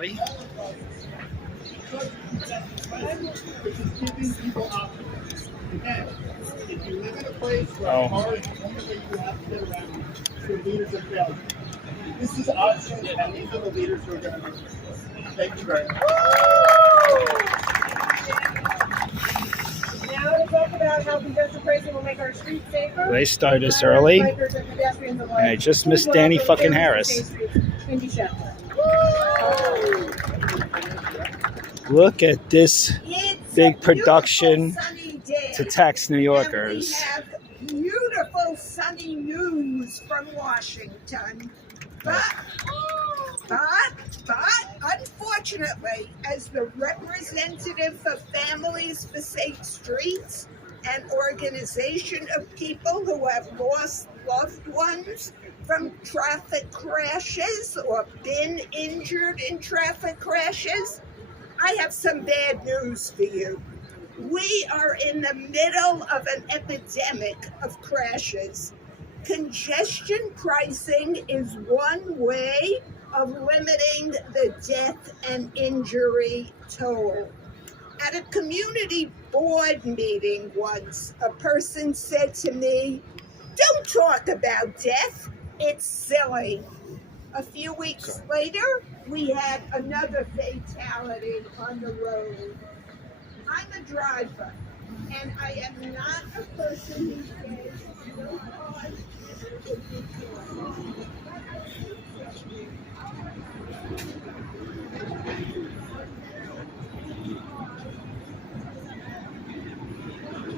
Really? Again, if you live in a place where cars are the only way you have to get around, your leaders have failed. This is options, and these are the leaders who are going to make this. Thank you very much. Now to talk about how congestion pricing will make our streets safer. They started this early. And I just missed Danny fucking Harris. Look at this big production to tax New Yorkers. We have beautiful sunny news from Washington. But unfortunately, as the representative for Families for Safe Streets, an organization of people who have lost loved ones from traffic crashes or been injured in traffic crashes, I have some bad news for you. We are in the middle of an epidemic of crashes. Congestion pricing is one way of limiting the death and injury toll. At a community board meeting once, a person said to me, "Don't talk about death, it's silly." A few weeks later, we had another fatality on the road. I'm a driver, and I am not a person who says no cars should be killed.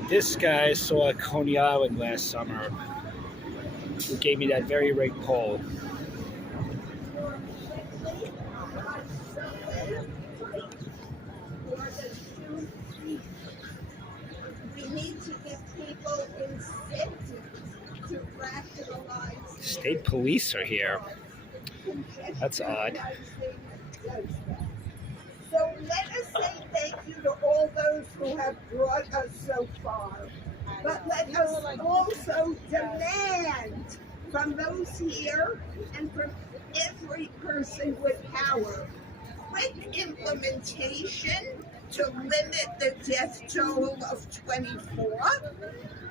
This guy saw at Coney Island last summer who gave me that very rigged poll. We need to give people incentives to rationalize. State police are here. That's odd. So let us say thank you to all those who have brought us so far. But let us also demand from those here and from every person with power quick implementation to limit the death toll of 24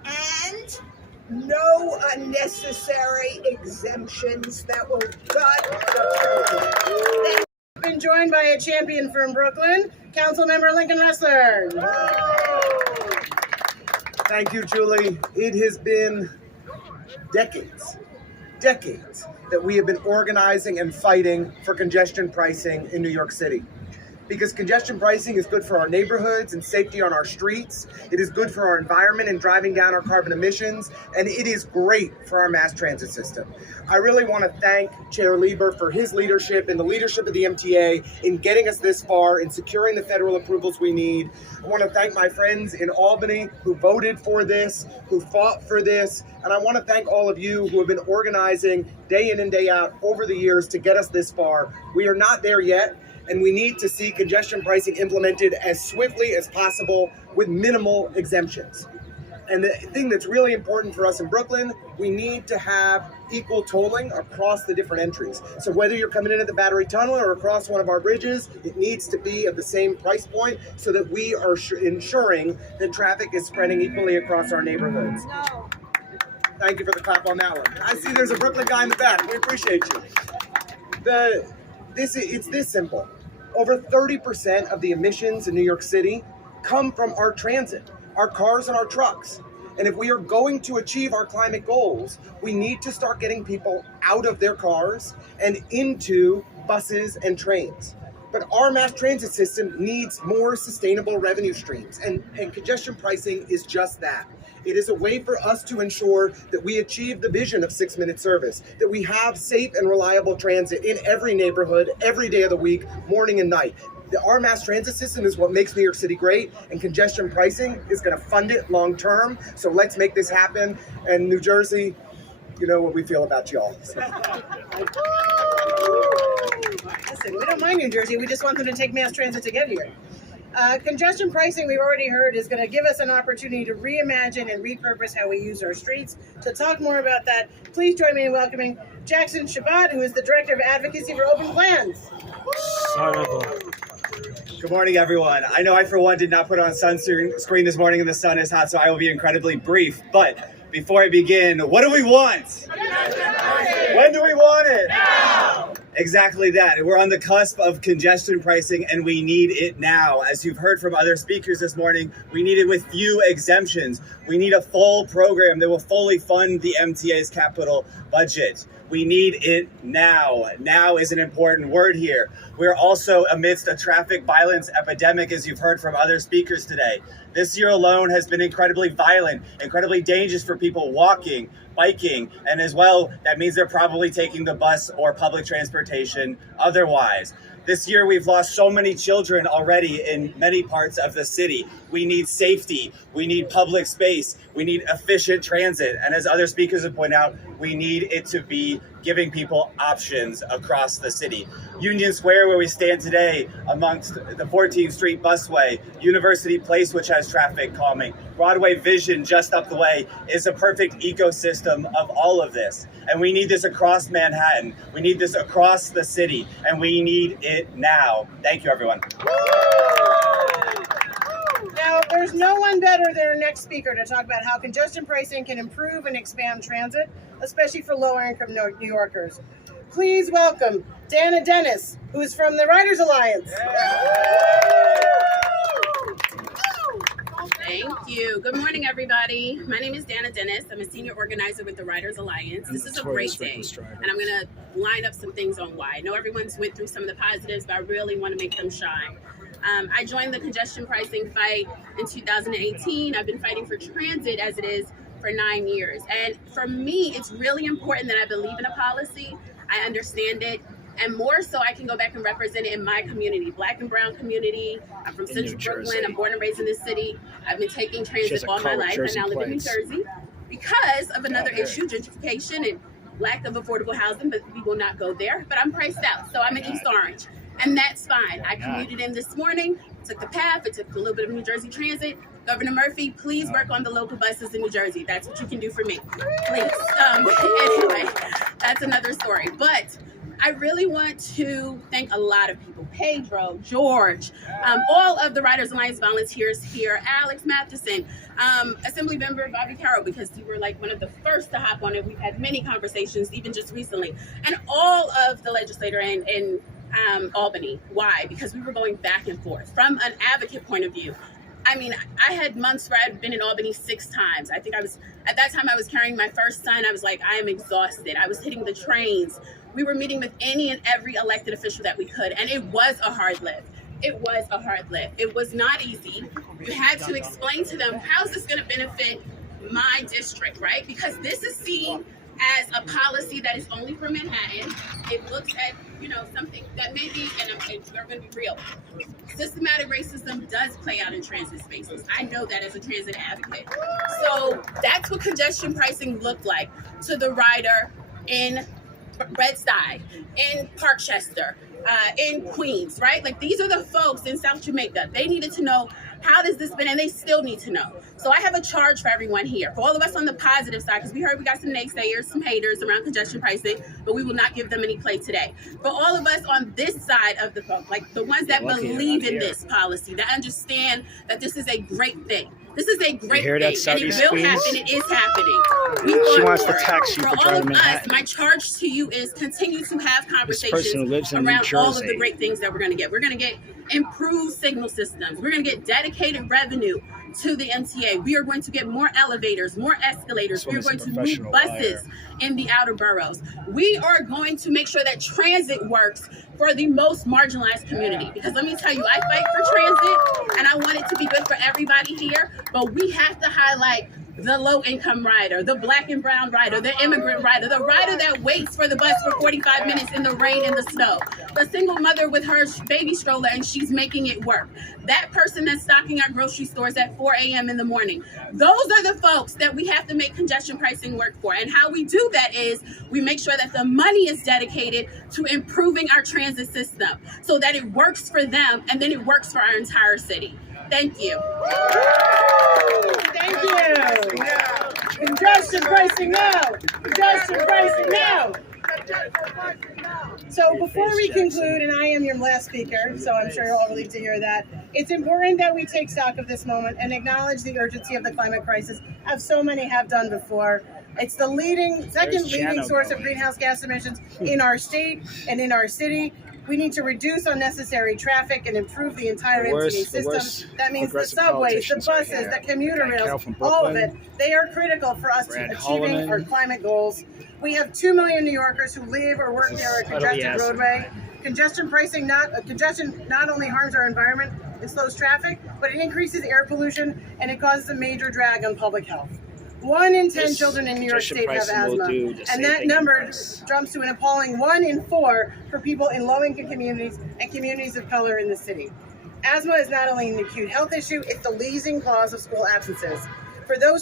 and no unnecessary exemptions that will gut the program. Been joined by a champion from Brooklyn, Councilmember Lincoln Restler. Thank you, Julie. It has been decades that we have been organizing and fighting for congestion pricing in New York City. Because congestion pricing is good for our neighborhoods and safety on our streets. It is good for our environment and driving down our carbon emissions. And it is great for our mass transit system. I really want to thank Chair Leiber for his leadership and the leadership of the MTA in getting us this far and securing the federal approvals we need. I want to thank my friends in Albany who voted for this, who fought for this. And I want to thank all of you who have been organizing day in and day out over the years to get us this far. We are not there yet. And we need to see congestion pricing implemented as swiftly as possible with minimal exemptions. And the thing that's really important for us in Brooklyn, we need to have equal tolling across the different entries. So whether you're coming in at the Battery Tunnel or across one of our bridges, it needs to be at the same price point so that we are ensuring that traffic is spreading equally across our neighborhoods. Thank you for the clap on that one. I see there's a Brooklyn guy in the back. We appreciate you. It's this simple. Over 30% of the emissions in New York City come from our transit, our cars and our trucks. And if we are going to achieve our climate goals, we need to start getting people out of their cars and into buses and trains. But our mass transit system needs more sustainable revenue streams, and congestion pricing is just that. It is a way for us to ensure that we achieve the vision of 6-minute service, that we have safe and reliable transit in every neighborhood, every day of the week, morning and night. Our mass transit system is what makes New York City great, and congestion pricing is going to fund it long term. So let's make this happen. And New Jersey, you know what we feel about y'all. Listen, we don't mind New Jersey. We just want them to take mass transit to get here. Congestion pricing, we've already heard, is going to give us an opportunity to reimagine and repurpose how we use our streets. To talk more about that, please join me in welcoming Jackson Chabot, who is the Director of Advocacy for Open Plans. Son of a... Good morning, everyone. I know I, for one, did not put on sunscreen this morning and the sun is hot, so I will be incredibly brief. But before I begin, what do we want? When do we want it? Now! Exactly that. We're on the cusp of congestion pricing, and we need it now. As you've heard from other speakers this morning, we need it with few exemptions. We need a full program that will fully fund the MTA's capital budget. We need it now. Now is an important word here. We're also amidst a traffic violence epidemic, as you've heard from other speakers today. This year alone has been incredibly violent, incredibly dangerous for people walking, biking, and as well, that means they're probably taking the bus or public transportation otherwise. This year, we've lost so many children already in many parts of the city. We need safety. We need public space. We need efficient transit. And as other speakers have pointed out, we need it to be giving people options across the city. Union Square, where we stand today, amongst the 14th Street busway, University Place, which has traffic calming, Broadway Vision just up the way, is a perfect ecosystem of all of this. And we need this across Manhattan. We need this across the city, and we need it now. Thank you, everyone. Now, there's no one better than our next speaker to talk about how congestion pricing can improve and expand transit, especially for lower-income New Yorkers. Please welcome Dana Dennis, who's from the Riders Alliance. Thank you. Good morning, everybody. My name is Dana Dennis. I'm a senior organizer with the Riders Alliance. This is a great day, and I'm going to line up some things on why. I know everyone's went through some of the positives, but I really want to make them shine. I joined the congestion pricing fight in 2018. I've been fighting for transit as it is for 9 years. And for me, it's really important that I believe in a policy, I understand it, and more so I can go back and represent it in my community, Black and brown community. I'm from Central Brooklyn. I'm born and raised in this city. I've been taking transit all my life. I now live in New Jersey because of another issue, gentrification and lack of affordable housing, but we will not go there. But I'm priced out, so I'm in East Orange. And that's fine. I commuted in this morning, took the path, it took a little bit of New Jersey Transit. Governor Murphy, please work on the local buses in New Jersey. That's what you can do for me, please. Anyway, that's another story. But I really want to thank a lot of people. Pedro, George, all of the Riders Alliance volunteers here, Alex Matheson, Assemblymember Bobby Carroll, because you were like one of the first to hop on it. We've had many conversations, even just recently. And all of the legislators in Albany. Why? Because we were going back and forth. From an advocate point of view, I mean, I had months where I'd been in Albany 6 times. I think at that time I was carrying my first son. I was like, I am exhausted. I was hitting the trains. We were meeting with any and every elected official that we could. And it was a hard lift. It was a hard lift. It was not easy. You had to explain to them, how's this going to benefit my district, right? Because this is seen as a policy that is only for Manhattan. It looks at, something that maybe, and we're going to be real, systematic racism does play out in transit spaces. I know that as a transit advocate. So that's what congestion pricing looked like to the rider in Bed-Stuy, in Parkchester, in Queens, right? Like, these are the folks in South Jamaica. They needed to know, how does this been, and they still need to know. So I have a charge for everyone here, for all of us on the positive side, because we heard we got some naysayers, some haters around congestion pricing, but we will not give them any play today. For all of us on this side of the phone, like the ones that believe in this policy, that understand that this is a great thing. This is a great thing, and it will happen. It is happening. She wants to tax you for all driving of Manhattan. us, my charge to you is continue to have conversations in around New all of the Jersey. great things that we're going to get. We're going to get improved signal systems. We're going to get dedicated revenue to the MTA. We are going to get more elevators, more escalators. We are going to move buses in the outer boroughs. We are going to make sure that transit works for the most marginalized community. Because let me tell you, I fight for transit, and I want it to be good for everybody here, but we have to highlight the low-income rider, the Black and brown rider, the immigrant rider, the rider that waits for the bus for 45 minutes in the rain and the snow, the single mother with her baby stroller and she's making it work, that person that's stocking our grocery stores at 4 a.m. in the morning. Those are the folks that we have to make congestion pricing work for. And how we do that is we make sure that the money is dedicated to improving our transit system so that it works for them and then it works for our entire city. Thank you. Thank you. Congestion pricing now. Congestion pricing now. So before we conclude, and I am your last speaker, so I'm sure you're all relieved to hear that, it's important that we take stock of this moment and acknowledge the urgency of the climate crisis, as so many have done before. It's the second leading source of greenhouse gas emissions in our state and in our city. We need to reduce unnecessary traffic and improve the entire MTA system. That means the subways, the buses, the commuter rails, all of it. They are critical for us to achieving our climate goals. We have 2 million New Yorkers who live or work near a congested roadway. Congestion not only harms our environment and slows traffic, but it increases air pollution and it causes a major drag on public health. 1 in 10 children in New York State have asthma, and that number jumps to an appalling 1 in 4 for people in low-income communities and communities of color in the city. Asthma is not only an acute health issue, it's the leading cause of school absences. For those